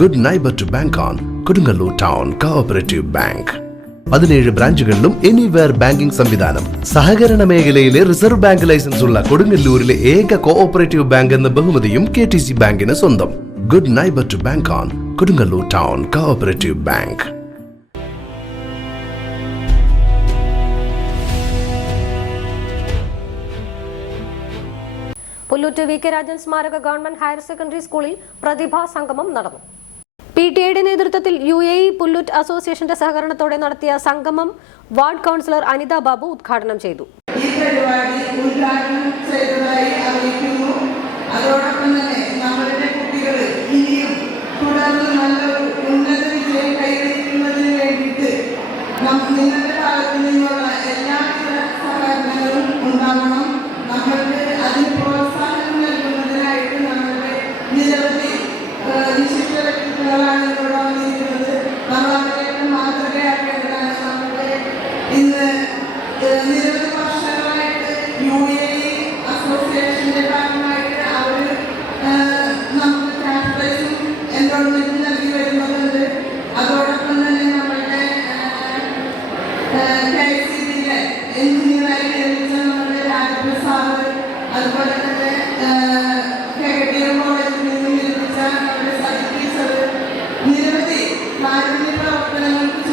Good neighbour to bank on Kodungallur town cooperative bank പതിനേഴ് ബ്രാഞ്ചുകളിലും anywhere banking സംവിധാനം. സഹകരണ മേഖലയിലെ റിസർവ് ബാങ്ക് ലൈസൻസ് ഉള്ള കൊടുങ്ങല്ലൂരിലെ ഏക കോഓപ്പറേറ്റീവ് ബാങ്ക് എന്ന ബഹുമതിയും കെ ടി സി ബാങ്കിന് സ്വന്തം. Good neighbour to bank on Kodungallur town cooperative bank Pullut V K Rajan സ്മാരക ഗവൺമെന്റ് ഹയർ സെക്കൻഡറി സ്കൂളിൽ പ്രതിഭാ സംഗമം നടന്നു. പി ടി ഐയുടെ നേതൃത്വത്തിൽ യു എ ഇ പുല്ലൂറ്റ് അസോസിയേഷന്റെ സഹകരണത്തോടെ നടത്തിയ സംഗമം വാർഡ് കൗൺസിലർ അനിത ബാബു ഉദ്ഘാടനം ചെയ്തു. അതുപോലെ തന്നെ കെ ടി എം കോളേജിൽ നിന്ന് നിയമിച്ച നമ്മുടെ സജി ടീച്ചർ നിരവധി മാലിന്യ പ്രവർത്തനങ്ങൾക്ക്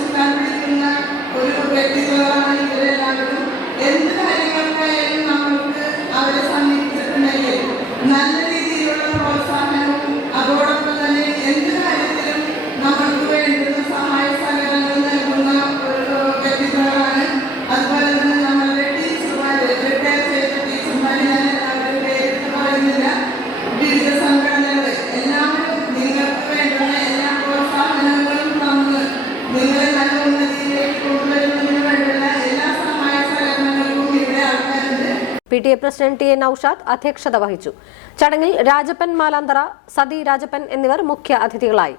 P T A president T A Noushad അധ്യക്ഷത വഹിച്ചു. ചടങ്ങിൽ രാജപ്പൻ മാലാന്തറ സതി രാജപ്പൻ എന്നിവർ മുഖ്യ അതിഥികളായി.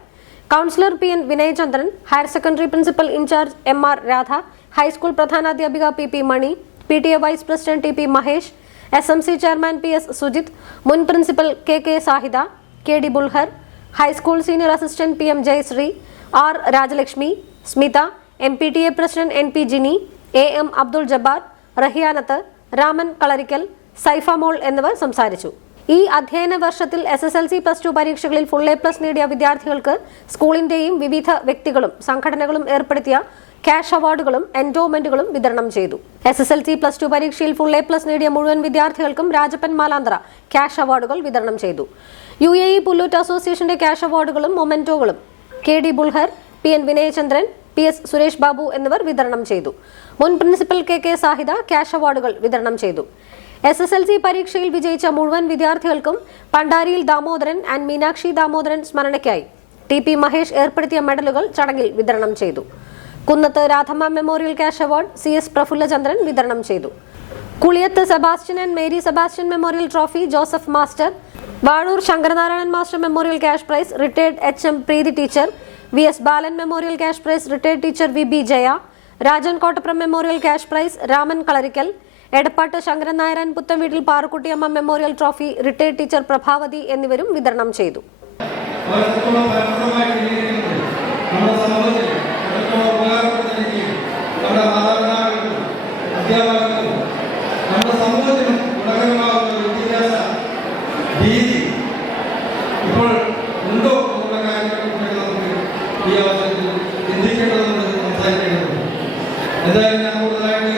Councillor P N Vinayachandran higher secondary principal in charge M R Radha high school പ്രധാനാധ്യാപിക P P Mani P T A vice president T P Mahesh S M C chairman P S Sujith മുൻ principal K K Sahida K D Bulhar high school senior assistant P M Jayasree R Rajalakshmi Smitha M P T A president N P Jini A M Abdul Jabbar Rahiyanath Raman Kalarikkal Saifa Mol എന്നിവർ സംസാരിച്ചു. ഈ അധ്യയന വർഷത്തിൽ S S L C plus two പരീക്ഷകളിൽ full A plus നേടിയ വിദ്യാർത്ഥികൾക്ക് സ്കൂളിന്റെയും വിവിധ വ്യക്തികളും സംഘടനകളും ഏർപ്പെടുത്തിയ ക്യാഷ് അവാർഡുകളും എൻഡോമെന്റുകളും വിതരണം ചെയ്തു. S S L C plus two പരീക്ഷയിൽ ഫുൾ എ പ്ലസ് നേടിയ മുഴുവൻ വിദ്യാർത്ഥികൾക്കും രാജപ്പൻ മാലാന്തറ ക്യാഷ് അവാർഡുകൾ വിതരണം ചെയ്തു. യു എ ഇ പുല്ലൂറ്റ് അസോസിയേഷന്റെ ക്യാഷ് അവാർഡുകളും മൊമെന്റോകളും K D Bulhar P N Vinayachandran P S Suresh Babu എന്നിവർ വിതരണം ചെയ്തു. മുൻ principal K K Sahida cash അവാർഡുകൾ വിതരണം ചെയ്തു. എസ് എസ് എൽ സി പരീക്ഷയിൽ വിജയിച്ച മുഴുവൻ വിദ്യാർത്ഥികൾക്കും പണ്ടാരിയിൽ ദാമോദരൻ ആൻഡ് മീനാക്ഷി ദാമോദരൻ സ്മരണയ്ക്കായി ടി പി മഹേഷ് ഏർപ്പെടുത്തിയ മെഡലുകൾ ചടങ്ങിൽ വിതരണം ചെയ്തു. Kunnath Radhamma memorial cash award C S Prafullachandran വിതരണം ചെയ്തു. Kuliyath Sebastian and Mary Sebastian memorial trophy Joseph master Vazhoor Sankaranarayanan master memorial cash prize retired H M Preethi teacher V S Balan memorial cash prize retired teacher V B Jaya Rajan Kottappuram memorial cash prize Raman Kalarikkal Edappattu Sankaran Nayaran Puthenveettil Parukuttiamma memorial trophy retired teacher Prabhavathi എന്നിവരും വിതരണം ചെയ്തു.